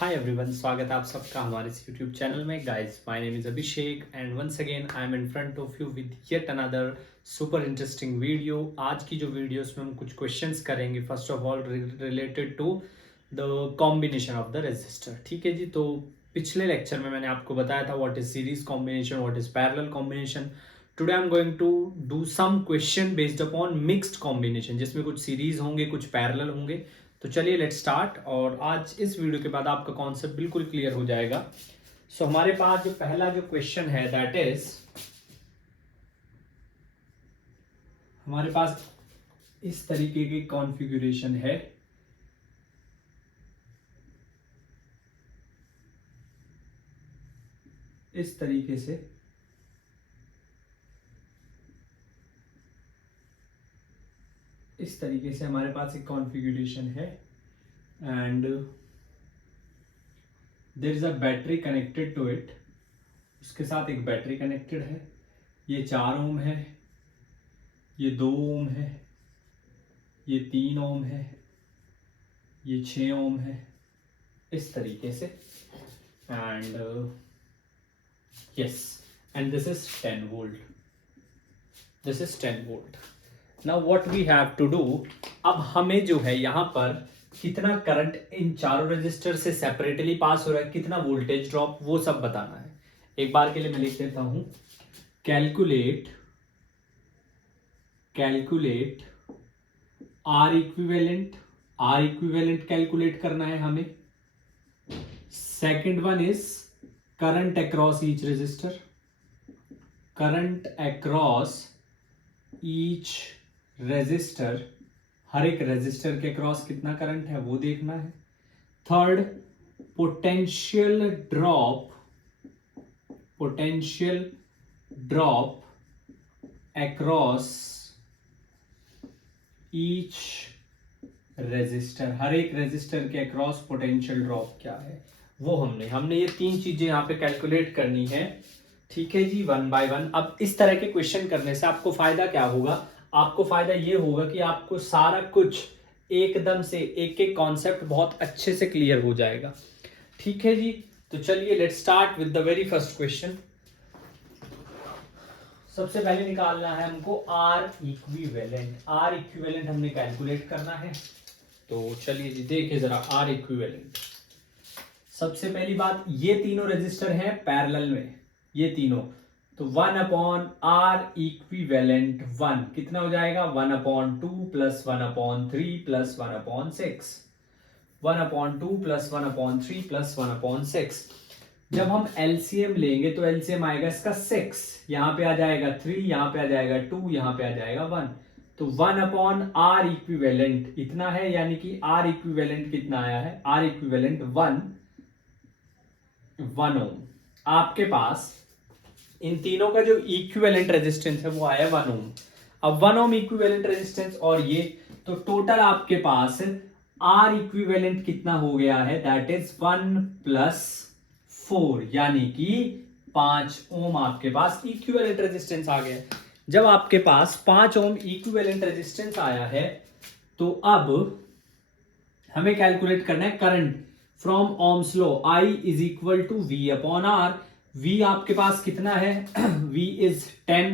Hi everyone, स्वागत है आप सबका हमारे इस यूट्यूब चैनल में। Guys, my name is Abhishek and once again I am in front of you with yet another super interesting video. आज की जो वीडियो में हम कुछ क्वेश्चंस करेंगे, first of all related to the combination of the resistor. ठीक है जी। तो पिछले लेक्चर में मैंने आपको बताया था what is series combination, what is parallel combination. Today I am going to do some question based upon mixed combination, जिसमें कुछ सीरीज होंगे, कुछ पैरेलल होंगे। तो चलिए लेट स्टार्ट। और आज इस वीडियो के बाद आपका कॉन्सेप्ट बिल्कुल क्लियर हो जाएगा। सो हमारे पास जो पहला जो क्वेश्चन है दैट इज, हमारे पास इस तरीके की कॉन्फ़िगरेशन है। इस तरीके से हमारे पास एक कॉन्फ़िगरेशन है and there is a battery connected to it. उसके साथ एक बैटरी कनेक्टेड है। ये 4 ओम है, ये 2 ओम है, ये 3 ओम है, ये 6 ओम है, इस तरीके से। And yes, and this is 10 volt. This is 10 volt. Now what we have to do, अब हमें जो है यहाँ पर कितना करंट इन चारों रेजिस्टर से सेपरेटली पास हो रहा है, कितना वोल्टेज ड्रॉप, वो सब बताना है। एक बार के लिए मैं लिख देता हूं, कैलकुलेट आर इक्विवेलेंट कैलकुलेट करना है हमें। Second one is current across each resistor, हर एक रेजिस्टर के अक्रॉस कितना करंट है वो देखना है। Third, potential drop across each resistor, हर एक रेजिस्टर के अक्रॉस पोटेंशियल ड्रॉप क्या है वो हमने ये 3 चीजें यहाँ पे कैलकुलेट करनी है। ठीक है जी, 1 बाय 1। अब इस तरह के क्वेश्चन करने से आपको फायदा क्या होगा? आपको फायदा ये होगा कि आपको सारा कुछ एकदम से एक एक कॉन्सेप्ट बहुत अच्छे से क्लियर हो जाएगा। ठीक है जी। तो चलिए let's start with the very first question. सबसे पहले निकालना है हमको आर इक्विवेलेंट हमने कैलकुलेट करना है। तो चलिए जी, देखिए जरा आर इक्विवेलेंट। सबसे पहली बात, ये तीनों रेजिस्टर हैं पैरेलल में, ये तीनों। तो 1 अपॉन आर इक्विवेलेंट 1 कितना हो जाएगा? 1 upon 2 plus 1 upon 3 plus 1 upon 6। 1 upon 2 plus 1 upon 3 plus 1 upon 6। जब हम एलसीएम लेंगे तो एलसीएम आएगा इसका 6, यहाँ पे आ जाएगा 3, यहाँ पे आ जाएगा 2, यहाँ पे आ जाएगा 1। तो 1 अपॉन आर इक्विवेलेंट इतना है, यानी कि आर इक्विवेलेंट कितना आया है? आर इक्विवेलेंट 1 ओम। आपके पास इन तीनों का जो इक्विवेलेंट रेजिस्टेंस है वो आया 1 ओम। अब 1 ओम इक्विवेलेंट रेजिस्टेंस और ये, तो टोटल आपके पास आर इक्विवेलेंट कितना हो गया है? दैट इज 1 प्लस 4, यानी कि 5 ओम आपके पास इक्विवेलेंट रेजिस्टेंस आ गया। जब आपके पास 5 ओम इक्विवेलेंट रेजिस्टेंस आया है तो अब हमें कैलकुलेट करना है current from Ohm's law, I is equal to V upon R। V आपके पास कितना है? V is 10।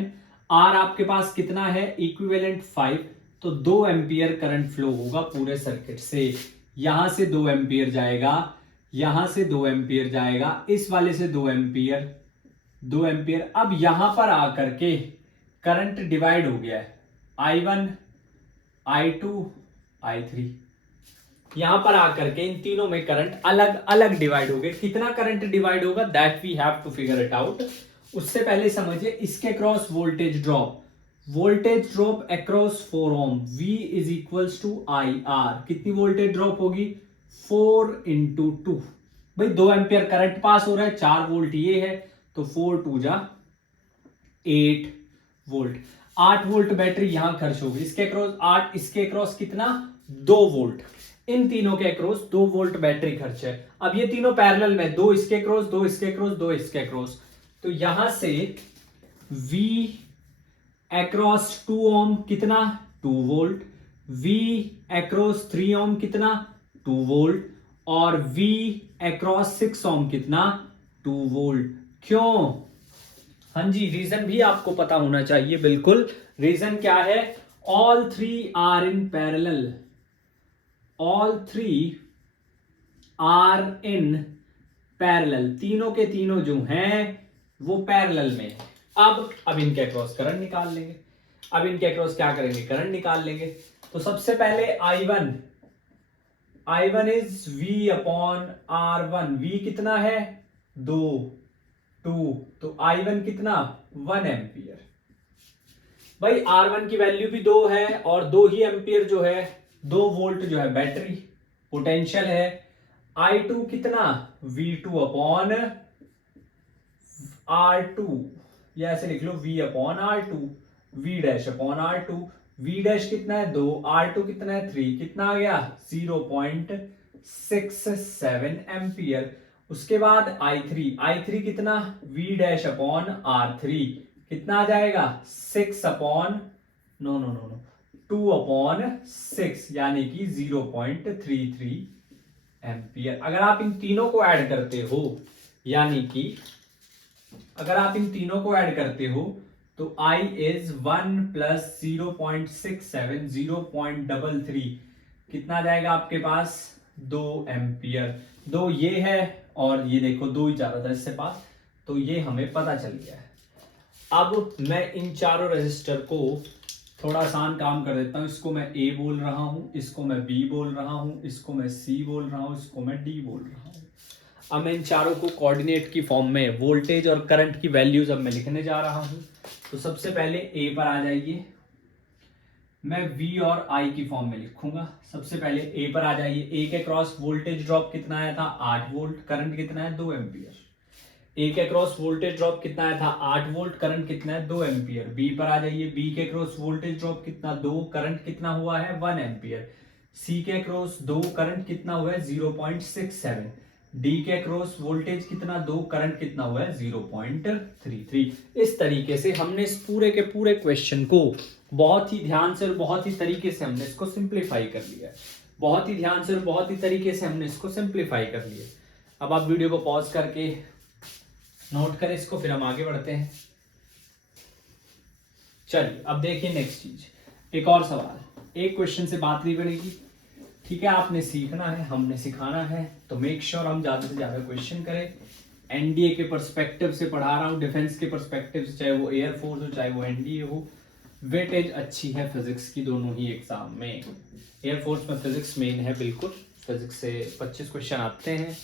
R आपके पास कितना है? इक्विवेलेंट 5। तो 2 एम्पियर करंट फ्लो होगा पूरे सर्किट से। यहां से 2 एम्पियर जाएगा, यहां से 2 एम्पियर जाएगा, इस वाले से 2 एम्पियर, 2 एम्पियर। अब यहां पर आकर के करंट डिवाइड हो गया है, I1, I2, I3। यहां पर आकर के इन तीनों में करंट अलग अलग डिवाइड हो गए। कितना करंट डिवाइड होगा that we have to figure it out. उससे पहले समझिए इसके cross voltage drop across 4 ohm, V is equals to I R. कितनी वोल्टेज ड्रॉप होगी? 4 इंटू 2। भाई 2 एम्पियर करंट पास हो रहा है, 4 वोल्ट ये है, तो 4 2 जा 8 वोल्ट। 8 वोल्ट बैटरी यहां खर्च होगी। इसके क्रॉस 8, इसके क्रॉस कितना? 2 वोल्ट। इन तीनों के अक्रॉस 2 वोल्ट बैटरी खर्च है। अब ये तीनों पैरेलल में, 2 इसके क्रॉस, 2 इसके क्रॉस, 2 इसके क्रॉस। तो यहां से V अक्रॉस 2 ओम कितना? 2 वोल्ट। V अक्रॉस 3 ओम कितना? 2 वोल्ट। और V अक्रॉस 6 ओम कितना 2 वोल्ट। क्यों? हाँ जी, रीजन भी आपको पता होना चाहिए। बिल्कुल, रीजन क्या है? All three are in parallel, all three are in parallel, तीनों के तीनों जो हैं वो पैरेलल में है। अब इनके अक्रॉस करंट निकाल लेंगे। अब इनके अक्रॉस क्या करेंगे? करंट निकाल लेंगे। तो सबसे पहले I1 is V upon R1। V कितना है? 2 तो I1 कितना 1 एम्पियर। भाई R1 की वैल्यू भी 2 है और 2 ही एम्पियर जो है 2 वोल्ट जो है बैटरी पोटेंशियल है। I2 कितना V2 अपॉन R2, या ऐसे लिख लो V upon R2, V dash upon R2। V dash कितना है 2, R2 कितना है 3, कितना आ गया 0.67 एम्पियर। उसके बाद I3 कितना V डैश अपॉन R3, कितना आ जाएगा 6 अपॉन 2 अपॉन 6, यानी कि 0.33 एम्पियर। अगर आप इन तीनों को ऐड करते हो, यानी कि अगर आप इन तीनों को ऐड करते हो तो I इज 1 प्लस 0.67 0.33 कितना जाएगा आपके पास 2 एम्पियर। 2 ये है और ये देखो 2 ही जा रहा था इससे पास, तो ये हमें पता चल गया है। अब मैं इन चारों रेजिस्टर को थोड़ा आसान काम कर देता हूं। इसको मैं A बोल रहा हूं, इसको मैं B बोल रहा हूं, इसको मैं C बोल रहा हूं, इसको मैं D बोल रहा हूं। अब मैं इन चारों को कोऑर्डिनेट की फॉर्म में वोल्टेज और करंट की वैल्यूज अब मैं लिखने जा रहा हूं। तो सबसे पहले A पर आ जाइए, मैं V और I की फॉर्म में लिखूंगा। सबसे पहले A पर आ जाइए। A के क्रॉस वोल्टेज ड्रॉप कितना आया था 8 वोल्ट, करंट कितना है 2 एम्पियर। A के क्रॉस वोल्टेज ड्रॉप कितना आया था 8 वोल्ट, करंट कितना है 2 एम्पियर। B पर आ जाइए। B के क्रॉस वोल्टेज ड्रॉप कितना 2, करंट कितना हुआ है 1 एम्पियर। C के क्रॉस 2, करंट कितना हुआ है 0.67। D के क्रॉस वोल्टेज कितना 2, करंट कितना हुआ है 0.33। इस तरीके से हमने इस पूरे के पूरे क्वेश्चन को बहुत ही ध्यान से और बहुत ही तरीके से हमने इसको सिंप्लीफाई कर लिया। बहुत ही ध्यान से और बहुत ही तरीके से हमने इसको सिंप्लीफाई कर लिया। अब आप वीडियो को पॉज करके नोट करें इसको, फिर हम आगे बढ़ते हैं। चलिए अब देखिए नेक्स्ट चीज, एक और सवाल। एक क्वेश्चन से बात नहीं बनेगी, ठीक है? आपने सीखना है, हमने सिखाना है, तो मेक श्योर हम ज्यादा से ज्यादा क्वेश्चन करें। एनडीए के पर्सपेक्टिव से पढ़ा रहा हूं, डिफेंस के पर्सपेक्टिव से, चाहे वो एयरफोर्स हो चाहे वो एनडीए हो। वेटेज अच्छी है फिजिक्स की दोनों ही एग्जाम में। एयरफोर्स में फिजिक्स मेन है, बिल्कुल फिजिक्स से 25 क्वेश्चन आते हैं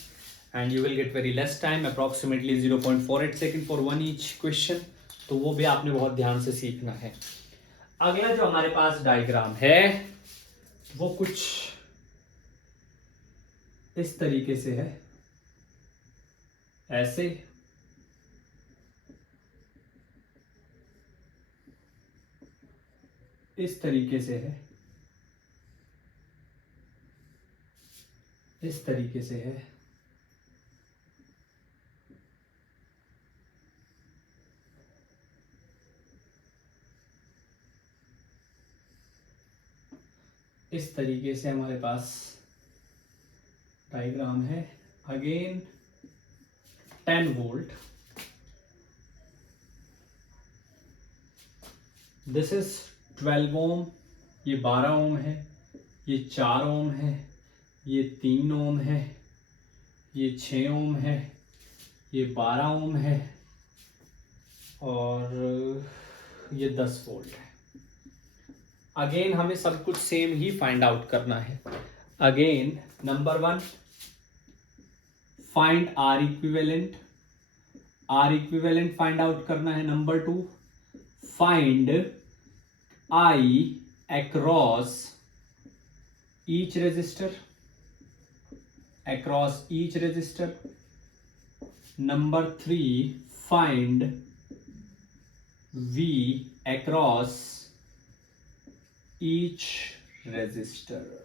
and you will get very less time, approximately 0.48 second for one each question। तो वो भी आपने बहुत ध्यान से सीखना है। अगला जो हमारे पास डायग्राम है वो कुछ इस तरीके से है, ऐसे इस तरीके से है, इस तरीके से है। इस तरीके से हमारे पास डायग्राम है। अगेन 10 वोल्ट, दिस इज 12 ओम, ये 12 ओम है, ये 4 ओम है, ये 3 ओम है, ये 6 ओम है, ये 12 ओम है और ये 10 वोल्ट है। अगेन हमें सब कुछ सेम ही फाइंड आउट करना है। Again number 1 find R equivalent, R equivalent find out करना है। Number 2 find I across each resistor, across each resistor. Number 3 find V across each resistor.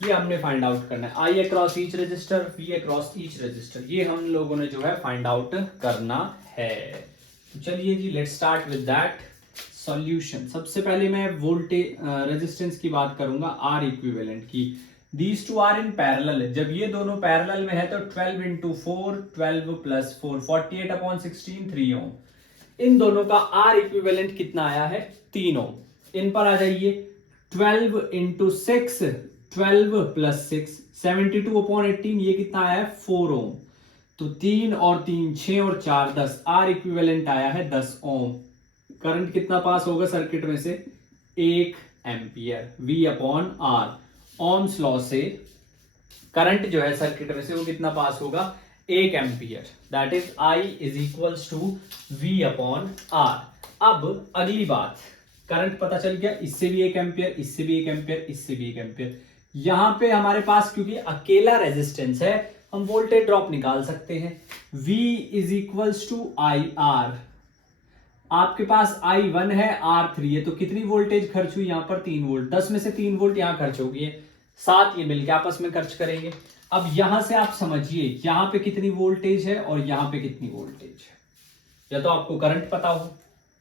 ये हमने फाइंड आउट करना है। I across each resistor, V across each resistor, ये हम लोगों ने जो है फाइंड आउट करना है। तो चलिए जी, let's start with that solution. सबसे पहले मैं वोल्टेज रेजिस्टेंस की बात करूंगा, आर इक्विवेलेंट की। These two are in parallel, जब ये दोनों पैरेलल में है तो 12 इंटू 4, 12 प्लस 4, 48 अपॉन 16, 3 ओम। इन दोनों का आर इक्विवेलेंट कितना आया है? 3 ओम। इन पर आ जाइए, 12 इंटू 6, 12 प्लस 6, 72 अपॉन 18, ये कितना आया है? 4 ओम। तो 3 और 3 6 और 4 10, आर इक्विवेलेंट आया है 10 ओम। करंट कितना पास होगा सर्किट में से? 1 ampere, V upon R. Ohm's law से करंट जो है सर्किट में से वो कितना पास होगा? 1 ampere, that is I is equals to V upon R. अब अगली बात, करंट पता चल गया, इससे भी 1 एम्पियर, इससे भी 1 एम्पियर, इससे भी 1 एम्पियर। यहां पे हमारे पास क्योंकि अकेला रेजिस्टेंस है, हम वोल्टेज ड्रॉप निकाल सकते हैं। V is equals to I R. आपके पास I1 है, R3 है, तो कितनी वोल्टेज खर्च हुई? यहां पर 3 वोल्ट। 10 में से 3 वोल्ट यहां खर्च हो गई, 7 ये मिलकर आपस में खर्च करेंगे। अब यहां से आप समझिए यहां पे कितनी वोल्टेज है और यहां पे कितनी वोल्टेज है। या तो आपको करंट पता हो,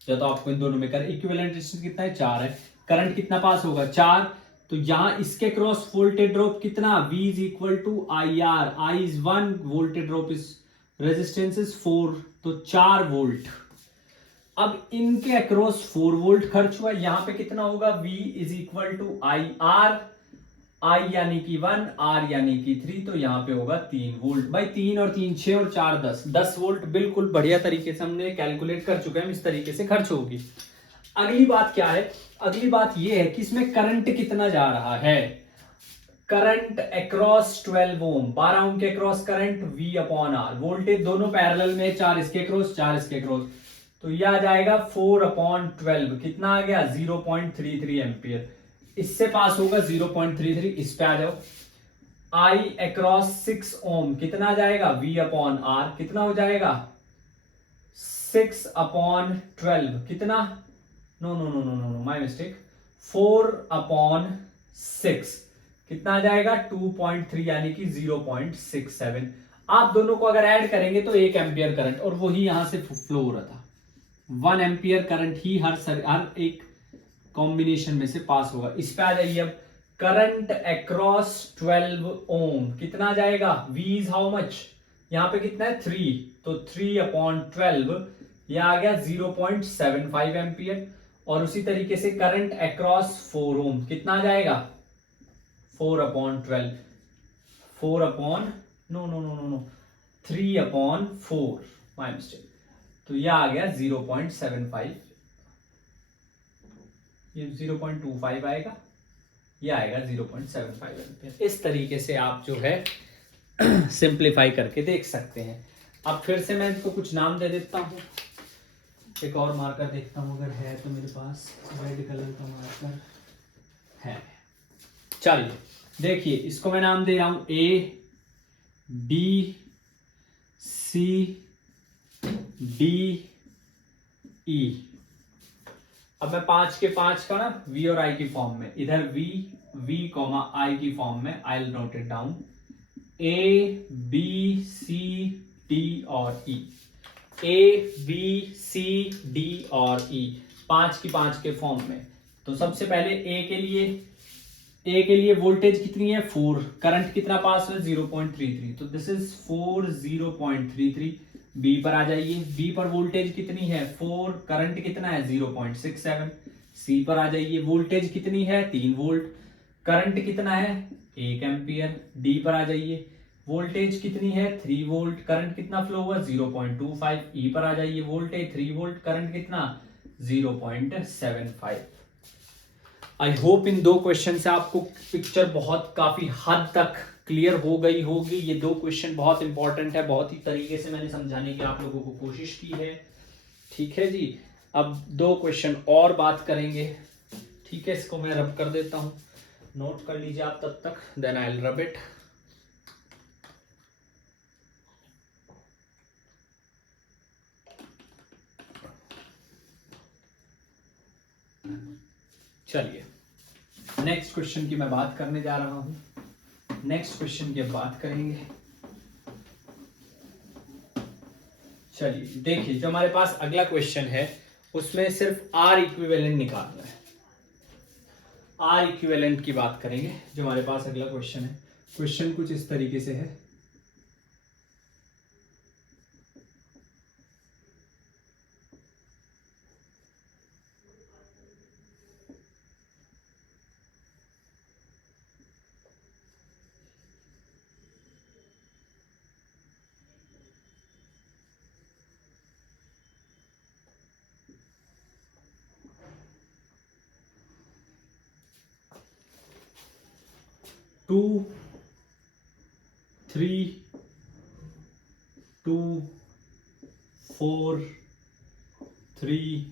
या तो आपको इन दोनों में कर, इक्विवेलेंट रेजिस्टेंस कितना है? 4 है। करंट कितना पास होगा? 4। तो यहां इसके क्रॉस वोल्टेज ड्रॉप कितना? V is equal to I R. I is 1, voltage drop is resistance is 4, तो 4 वोल्ट। अब इनके अक्रॉस 4 वोल्ट खर्च हुआ, यहां पे कितना होगा? V is equal to I R. I यानी कि 1, R यानी कि 3, तो यहां पे होगा 3 वोल्ट। भाई 3 और 3 6 और 4 10, 10 वोल्ट बिल्कुल बढ़िया तरीके से हमने कैलकुलेट कर चुके हैं, इस तरीके से खर्च होगी। अगली बात क्या है? अगली बात ये है कि इसमें करंट कितना जा रहा है। करंट अक्रॉस 12 ओम, 12 ओम के across current V upon R. Voltage दोनों पैरेलल में, 4 इसके अक्रॉस 4 इसके अक्रॉस, तो यह आ जाएगा 4 अपॉन 12। कितना आ गया? 0.33 एम्पियर। इससे पास होगा 0.33, इस पे आ जाओ। I अक्रॉस 6 ओम कितना आ जाएगा? V अपॉन आर कितना हो जाएगा? 6 अपॉन 12 कितना? No no no no no, my mistake. 4 upon 6 कितना आ जाएगा? 2.3 यानी कि 0.67। आप दोनों को अगर ऐड करेंगे तो 1 एम्पियर करंट, और वही यहां से फ्लो हो रहा था। 1 एम्पियर करंट ही हर एक कॉम्बिनेशन में से पास होगा। इस पे आ जाइए अब, करंट अक्रॉस 12 ओम कितना आ जाएगा? V is how much? यहां पे कितना है? 3, तो 3 अपॉन 12, यह आ गया 0.75 एम्पियर। और उसी तरीके से करंट अक्रॉस 4 ओम कितना आ जाएगा? 4 upon 12, 4 upon no no no no no 3 upon 4, my mistake. तो यह आ गया 0.75, ये 0.25 आएगा, ये आएगा 0.75 एम्पियर। इस तरीके से आप जो है सिंप्लीफाई करके देख सकते हैं। अब फिर से मैं इसको कुछ नाम दे देता हूं, एक और मार्कर देखता हूं अगर है तो मेरे पास रेड कलर का मार्कर है। चलिए देखिए, इसको मैं नाम दे रहा हूं A B C D E। अब मैं 5 के 5 का ना V और I की फॉर्म में, इधर V I की फॉर्म में, I will note it down, A B C D और E। A B C D और E 5 की 5 के फॉर्म में। तो सबसे पहले A के लिए वोल्टेज कितनी है? 4। करंट कितना पास है? 0.33, तो दिस इज 4 0.33। B पर आ जाइए, B पर वोल्टेज कितनी है? 4। करंट कितना है? 0.67। C पर आ जाइए, वोल्टेज कितनी है? 3 वोल्ट। करंट कितना है? 1 एम्पियर। D पर आ जाइए, वोल्टेज कितनी है? 3 वोल्ट। करंट कितना फ्लो हुआ? 0.25। E पर आ जाइए, वोल्टेज 3 वोल्ट, करंट कितना? 0.75। आई होप इन 2 क्वेश्चन से आपको पिक्चर बहुत काफी हद तक क्लियर हो गई होगी। ये 2 क्वेश्चन बहुत इंपॉर्टेंट है, बहुत ही तरीके से मैंने समझाने की आप लोगों को कोशिश की है। ठीक है जी, अब 2 क्वेश्चन और बात करेंगे। ठीक है, इसको मैं रब कर देता हूं, नोट कर लीजिए आप तब तक, then I will rub it. चलिए नेक्स्ट क्वेश्चन की मैं बात करने जा रहा हूं। नेक्स्ट क्वेश्चन की बात करेंगे। चलिए देखिए, जो हमारे पास अगला क्वेश्चन है उसमें सिर्फ आर इक्विवेलेंट निकालना है। आर इक्विवेलेंट की बात करेंगे, जो हमारे पास अगला क्वेश्चन है। क्वेश्चन कुछ इस तरीके से है। टू 3 2 4 3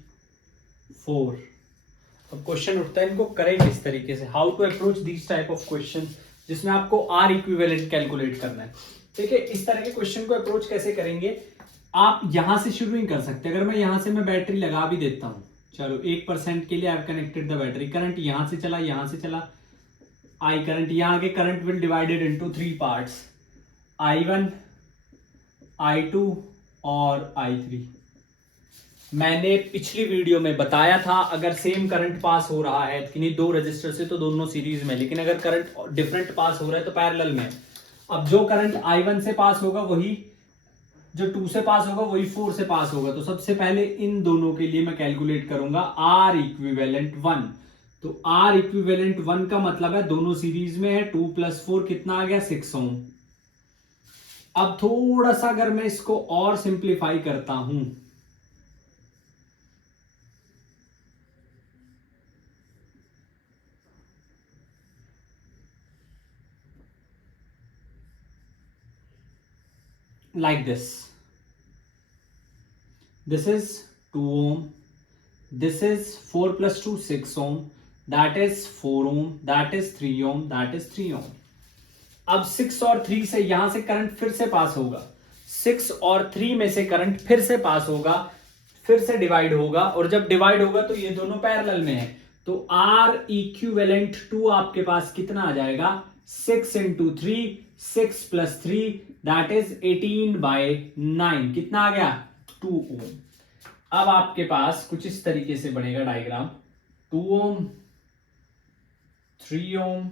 4। अब क्वेश्चन उठता है, इनको करेंगे इस तरीके से, how to approach this type of question, जिसमें आपको आर इक्विवेलेंट कैलकुलेट करना है। देखिए इस तरह के क्वेश्चन को अप्रोच कैसे करेंगे, आप यहां से शुरू ही कर सकते हैं। अगर मैं यहां से मैं बैटरी लगा भी देता हूं, चलो 1% के लिए I connected the battery, current यहां से चला, आई करंट, यहां आगे current will divided into 3 parts, I1 I2 और I3। मैंने पिछली वीडियो में बताया था, अगर सेम करंट पास हो रहा है किन्हीं दो रजिस्टर से तो दोनों सीरीज में, लेकिन अगर करंट डिफरेंट पास हो रहा है तो पैरेलल में। अब जो करंट I1 से पास होगा वही जो 2 से पास होगा वही 4 से पास होगा। तो सबसे पहले इन दोनों के लिए मैं कैलकुलेट करूंगा आर इक्विवेलेंट 1। तो आर इक्विवेलेंट 1 का मतलब है दोनों सीरीज में है, 2 + 4 कितना आ गया 6 ओम। अब थोड़ा सा अगर मैं इसको और सिंप्लीफाई करता हूं, like this is 2 ohm, this is 4 + 2 6 ohm, that is 4 ohm, that is 3 ohm, that is 3 ohm। अब 6 और 3 से यहां से करंट फिर से पास होगा, 6 और 3 में से करंट फिर से पास होगा, फिर से डिवाइड होगा, और जब डिवाइड होगा तो ये दोनों पैरेलल में है। तो R इक्विवेलेंट 2 आपके पास कितना आ जाएगा, 6 × 3, 6 + 3 दैट इज 18/9, कितना आ गया 2 ओम। अब आपके पास कुछ इस तरीके से बनेगा डायग्राम, 2 ओम, 3 ओम,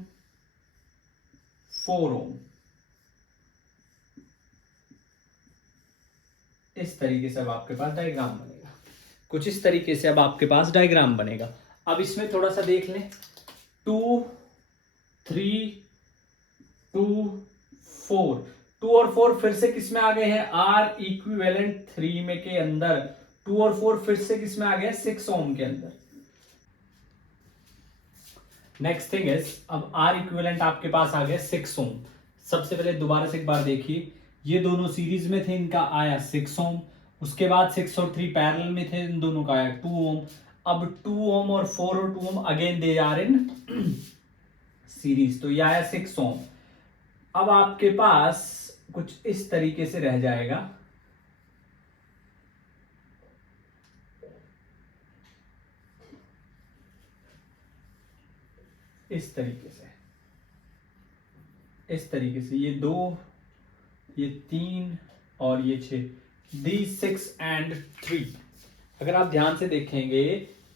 4 ओम, इस तरीके से अब आपके पास डायग्राम बनेगा। कुछ इस तरीके से अब आपके पास डायग्राम बनेगा। अब इसमें थोड़ा सा देख लें, 2 3 2 4, 2 और 4 फिर से किस में आ गए हैं, आर इक्विवेलेंट 3 में के अंदर। 2 और 4 फिर से किस में आ गए, 6 ओम के अंदर। नेक्स्ट थिंग इज, अब आर इक्विवेलेंट आपके पास आ गया 6 ओम। सबसे पहले दोबारा से एक बार देखिए, ये दोनों सीरीज में थे, इनका आया 6 ओम। उसके बाद 6 और 3 पैरेलल में थे, इन दोनों का आया 2 ओम। अब 2 ओम और 4 और 2 ohm again they are in series, तो ये आया 6 ओम। अब आपके पास कुछ इस तरीके से रह जाएगा, इस तरीके से, इस तरीके से, ये 2, ये 3 और ये 6, दी 6 and 3। अगर आप ध्यान से देखेंगे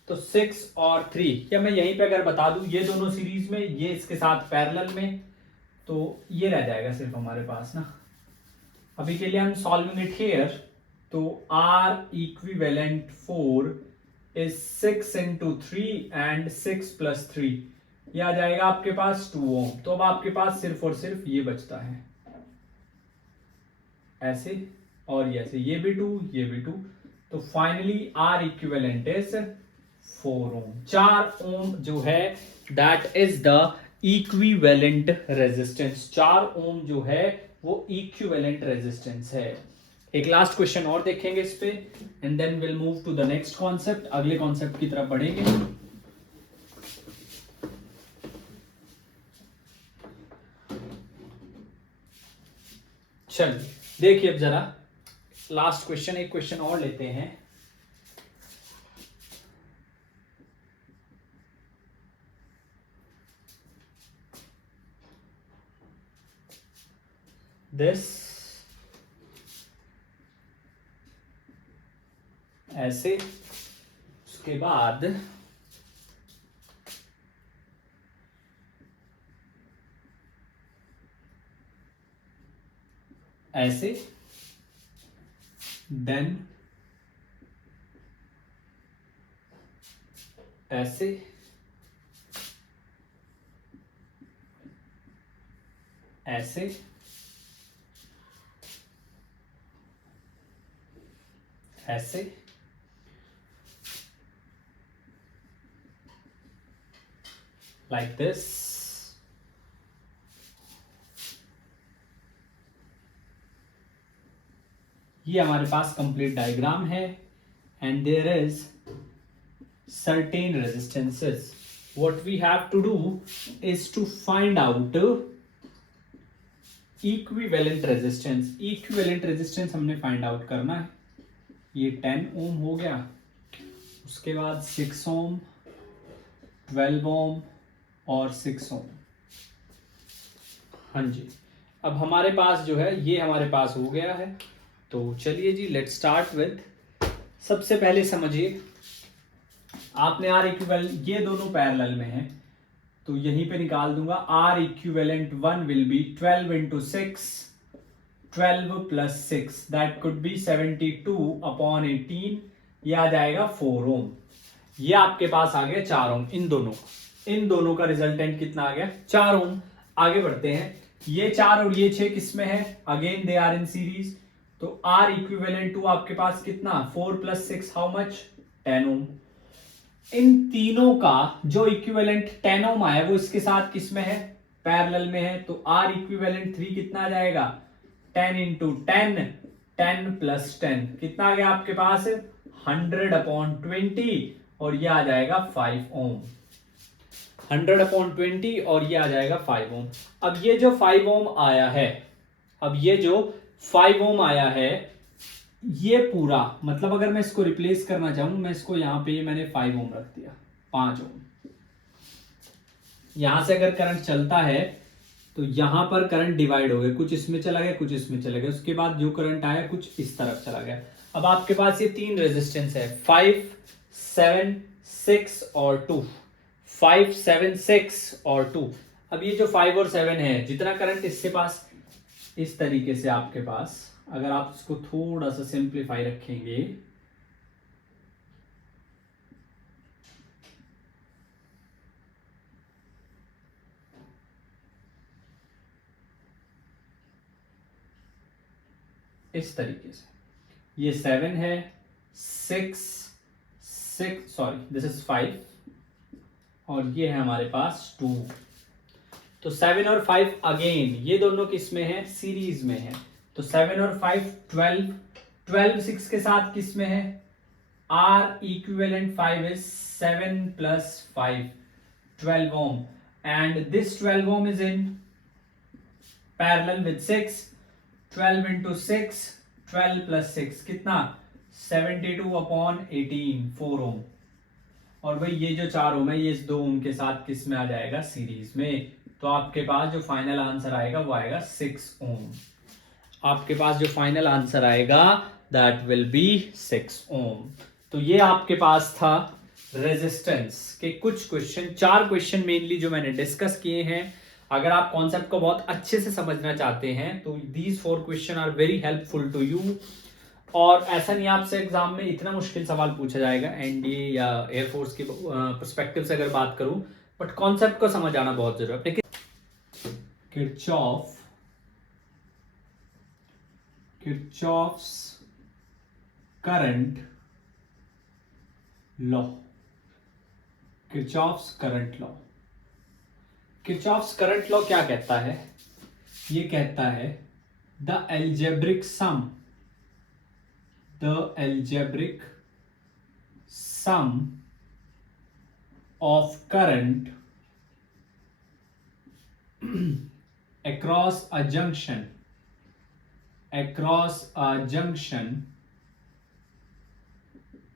तो 6 और 3, या मैं यहीं पे अगर बता दूं, ये दोनों सीरीज में, ये इसके साथ पैरेलल में, तो ये रह जाएगा सिर्फ हमारे पास ना। अभी के लिए हम सॉल्विंग इट हियर, तो R इक्विवेलेंट 4 is 6 × 3 and 6 + 3, ये आ जाएगा आपके पास 2 ओम। तो अब आपके पास सिर्फ और सिर्फ ये बचता है, ऐसे और ये ऐसे, ये भी 2 ये भी 2। तो फाइनली R इक्विवेलेंट इज 4 ओम। 4 ओम जो है that is the equivalent resistance. 4 ओम जो है वो इक्विवेलेंट रेजिस्टेंस है। एक लास्ट क्वेश्चन और देखेंगे इस पे, and then will move to the next concept, अगले कॉन्सेप्ट की तरफ बढ़ेंगे। चलिए देखिए, अब जरा लास्ट क्वेश्चन, एक क्वेश्चन और लेते हैं। दिस ऐसे, उसके बाद ऐसे, देन ऐसे, ऐसे, ऐसे, like this, ये हमारे पास कंप्लीट डायग्राम है and there is certain resistances. What we have to do is to find out equivalent resistance. Equivalent resistance हमने find out करना है. ये 10 ओम हो गया, उसके बाद 6 ओम, 12 ओम और 6 ओम. हाँ जी, अब हमारे पास जो है ये हमारे पास हो गया है. तो चलिए जी, लेट्स स्टार्ट विद, सबसे पहले समझिए आपने आर इक्विवेलेंट, ये दोनों पैरेलल में हैं तो यहीं पे निकाल दूंगा. R equivalent 1 will be 12 into 6, 12 plus 6 that could be 72/18. ये आ जाएगा 4 ओम. ये आपके पास आ गया 4 ओम. इन दोनों का रिजल्टेंट कितना आ गया? 4 ओम. आगे बढ़ते हैं. ये 4 और ये 6 किस में है? Again they are in series. तो आर इक्विवेलेंट टू आपके पास कितना? 4 प्लस 6 हाउ मच? 10 ओम. इन तीनों का जो इक्विवेलेंट 10 ओम आया वो इसके साथ किस में है? पैरेलल में है. तो आर इक्विवेलेंट 3 कितना आ जाएगा? 10 इंटू 10, 10 प्लस 10 कितना आ गया आपके पास? 100/20 और ये आ जाएगा 5 ओम. 100/20 और ये आ जाएगा 5 ओम. अब ये जो 5 ओम आया है, ये पूरा मतलब अगर मैं इसको रिप्लेस करना चाहूं, मैं इसको यहां पे मैंने 5 ओम रख दिया, 5 ओम. यहां से अगर करंट चलता है तो यहां पर करंट डिवाइड हो गया, कुछ इसमें चला गया, कुछ इसमें चला गया. उसके बाद जो करंट आया कुछ इस तरफ चला गया. अब आपके पास ये 3 रेजिस्टेंस है, 5, 7, 6 और 2. 5, 7, 6 और 2. अब ये जो 5 और 7 है, जितना करंट इससे पास, इस तरीके से आपके पास अगर आप इसको थोड़ा सा सिंप्लीफाई रखेंगे, इस तरीके से, ये 7 है, 6, सॉरी दिस इज 5 और ये है हमारे पास 2. तो 7 और 5 अगेन ये दोनों किस में है? सीरीज में है. तो 7 और 5 12, 12 6 के साथ किस में है? R equivalent 5 is 7 plus 5, 12 ohm. And this 12 ohm is in parallel with 6. 12 into 6, 12 plus 6 कितना? 72/18, 4 ओम. और भाई ये जो 4 ओम है ये इस 2 ओम के साथ किस में आ जाएगा? सीरीज में. तो आपके पास जो फाइनल आंसर आएगा वो आएगा 6 ओम. आपके पास जो फाइनल आंसर आएगा दैट विल बी 6 ओम. तो ये आपके पास था रेजिस्टेंस के कुछ क्वेश्चन, 4 क्वेश्चन मेनली जो मैंने डिस्कस किए हैं. अगर आप कॉन्सेप्ट को बहुत अच्छे से समझना चाहते हैं तो these 4 question are very helpful to you. और ऐसा नहीं आपसे एग्जाम में इतना मुश्किल सवाल पूछा जाएगा एनडीए या एयरफोर्स के पर्सपेक्टिव से अगर बात करूं, बट कॉन्सेप्ट को समझ आना बहुत जरूरी है. Kirchhoff's current law. Kirchhoff's current law. Kirchhoff's current law क्या कहता है? ये कहता है the algebraic sum of current across a junction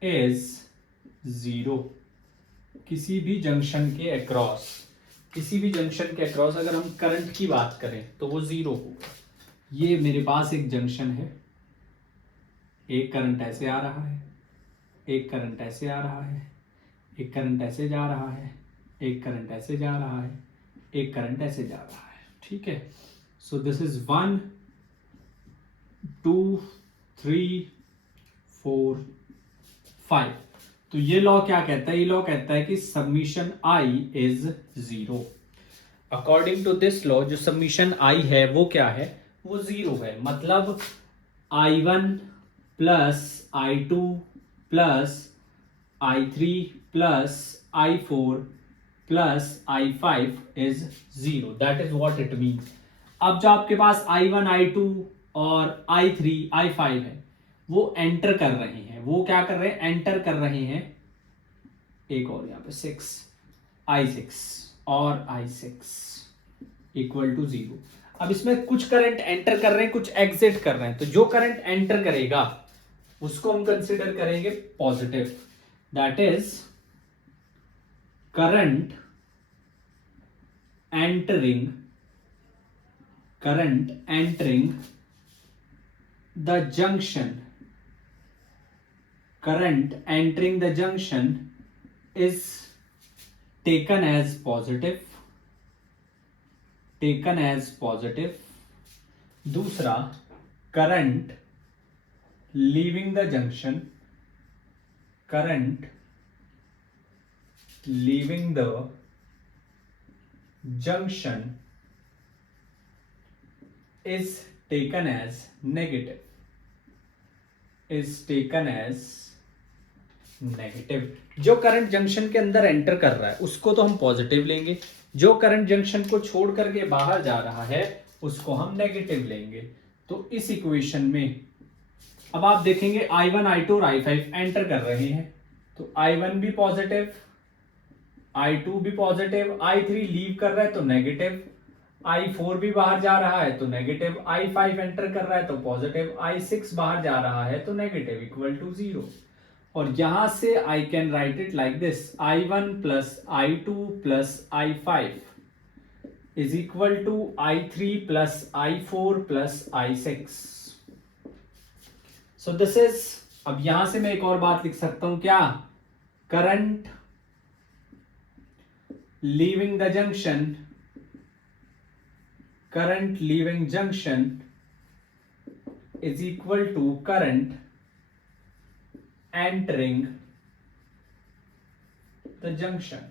is 0. किसी भी जंक्शन के अक्रॉस अगर हम करंट की बात करें तो वो 0 होगा. ये मेरे पास एक जंक्शन है, एक करंट ऐसे आ रहा है, एक करंट ऐसे आ रहा है, एक करंट ऐसे जा रहा है, एक करंट ऐसे जा रहा है, एक करंट ऐसे जा रहा है. ठीक है. सो दिस इज 1, 2 3 4 5। तो ये लॉ क्या कहता है? ये लॉ कहता है कि submission I is 0। According to this law जो सबमिशन आई है वो क्या है? वो 0 है। मतलब I1 plus I2 plus I3 plus I4 plus I5 is 0। That is what it means. अब जो आपके पास I1 I2 और I3 I5 है वो एंटर कर रहे हैं। वो क्या कर रहे हैं? एंटर कर रहे हैं। एक और यहाँ पे 6 I6 और I6 इक्वल टू 0। अब इसमें कुछ करंट एंटर कर रहे हैं, कुछ एग्जिट कर रहे हैं। तो जो करंट एंटर करेगा उसको हम कंसीडर करेंगे positive. That is current entering the junction, current entering the junction is taken as positive। दूसरा, current leaving the junction is taken as negative। जो करंट जंक्शन के अंदर एंटर कर रहा है उसको तो हम पॉजिटिव लेंगे, जो करंट जंक्शन को छोड़ करके बाहर जा रहा है उसको हम नेगेटिव लेंगे। तो इस इक्वेशन में अब आप देखेंगे I1 I2 और I5 एंटर कर रहे हैं, तो I1 भी पॉजिटिव, I2 भी पॉजिटिव, I3 लीव कर रहा है तो नेगेटिव, I4 भी बाहर जा रहा है तो नेगेटिव, I5 एंटर कर रहा है तो पॉजिटिव, I6 बाहर जा रहा है तो नेगेटिव इक्वल टू 0। और यहां से I can write it like this, I1 plus I2 plus I5 is equal to I3 plus I4 plus I6। So this is, अब यहां से मैं एक और बात लिख सकता हूं क्या? Current leaving the junction, current leaving junction is equal to current entering the junction।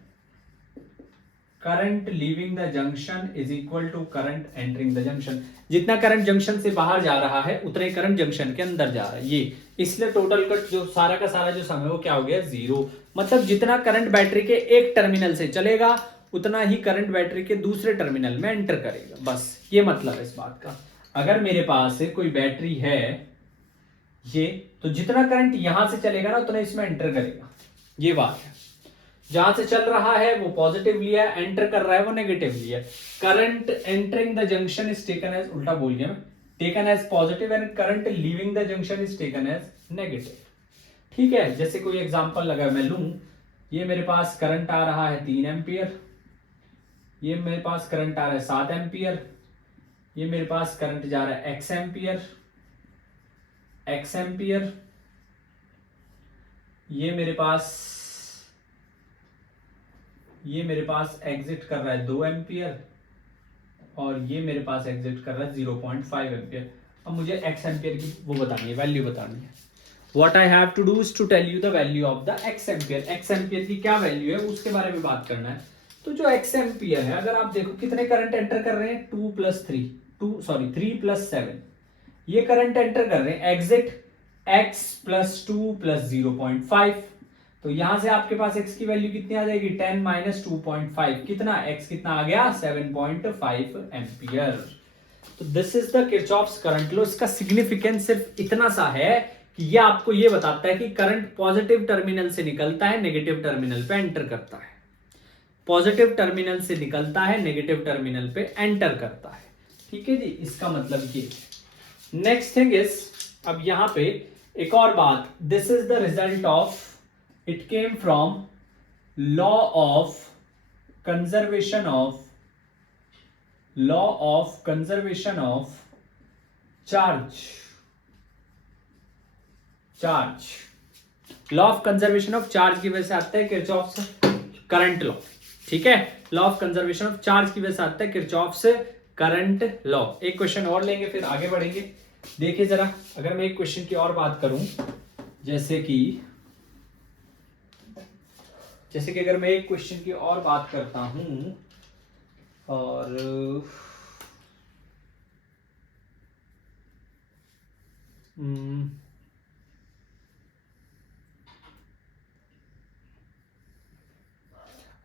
current leaving the junction is equal to current entering the junction। जितना करंट जंक्शन से बाहर जा रहा है उतना ही करंट जंक्शन के अंदर जा रहा है। ये इसलिए टोटल कट जो सारा का सारा जो सम है वो क्या हो गया? 0। मतलब जितना करंट बैटरी के एक टर्मिनल से चलेगा उतना ही करंट बैटरी के दूसरे टर्मिनल में एंटर करेगा। बस ये मतलब है इस बात का। अगर मेरे पास कोई बैटरी है ये, तो जितना करंट यहां से चलेगा ना उतना इसमें एंटर करेगा। ये बात है। जहां से चल रहा है वो पॉजिटिव लिया है, एंटर कर रहा है वो नेगेटिव लिया है। Current entering the junction is taken as, उल्टा बोल गया मैं, taken as positive and current leaving the junction is taken as negative. ठीक है, जैसे कोई एग्जांपल लगा मैं लूं, ये मेरे पास करंट आ रहा है 3 एम्पियर, ये मेरे पास करंट आ रहा है 7 एम्पियर, ये मेरे पास करंट जा रहा है x एम्पियर, ये मेरे पास एग्जिट कर रहा है 2 एम्पियर और ये मेरे पास एग्जिट कर रहा है 0.5 एम्पियर। अब मुझे x एम्पियर की वो बतानी है, वैल्यू बतानी है। What I have to do is to tell you the value of the x ampere. x ampere की क्या वैल्यू है उसके बारे में बात करना है। तो जो x एम्पियर है, अगर आप देखो कितने करंट एंटर कर रहे हैं, 3 प्लस 7 ये करंट एंटर कर रहे हैं। एग्जिट x प्लस 2 प्लस 0.5, तो यहां से आपके पास x की वैल्यू कितनी आ जाएगी? 10 माइनस 2.5, कितना x कितना आ गया? 7.5 एम्पियर। तो this is the Kirchhoff's current law. इसका सिग्निफिकेंस सिर्फ इतना सा है कि ये आपको ये बताता है कि करंट पॉजिटिव टर्मिनल से निकलता है, नेगेटिव टर्मिनल पे एंटर करता है। पॉजिटिव टर्मिनल से निकलता है, नेगेटिव टर्मिनल पे एंटर करता है। ठीक है जी, इसका मतलब ये। नेक्स्ट थिंग इज, अब यहां पे एक और बात, this is the result of, it came from law of conservation of charge. Law of conservation of charge की वजह से आता है किरचॉफ्स करंट लॉ। ठीक है, law of conservation of charge की वजह से आता है किरचॉफ्स करंट लॉ। एक क्वेश्चन और लेंगे फिर आगे बढ़ेंगे। देखिए जरा, अगर मैं एक क्वेश्चन की और बात करूं, जैसे कि अगर मैं एक क्वेश्चन की और बात करता हूं, और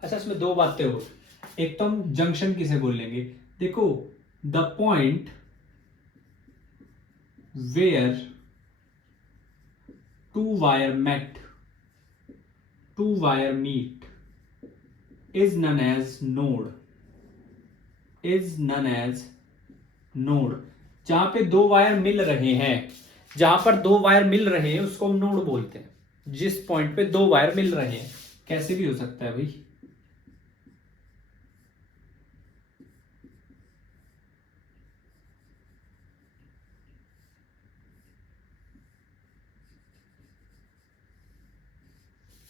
अच्छा, इसमें दो बातें हो। एक तो हम जंक्शन किसे बोलेंगे, देखो, the point where two wire met, two wire meet is known as node, is known as node। जहां पे दो वायर मिल रहे हैं, जहां पर दो वायर मिल रहे हैं उसको हम नोड बोलते हैं। जिस पॉइंट पे दो वायर मिल रहे हैं, कैसे भी हो सकता है भाई।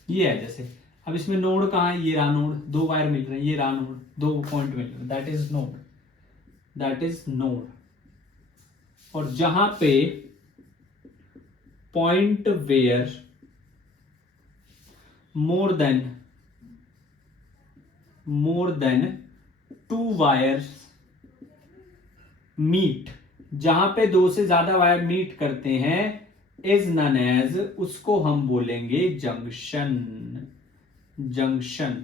ये है जैसे, अब इसमें नोड कहाँ है, ये रहा नोड, दो वायर मिल रहे हैं, ये रहा नोड, दो पॉइंट मिल रहे हैं, that is node, that is node. और जहां पे point where more than two wires meet, जहां पे दो से ज्यादा वायर मीट करते हैं, इज नन एज, उसको हम बोलेंगे जंक्शन, जंक्शन।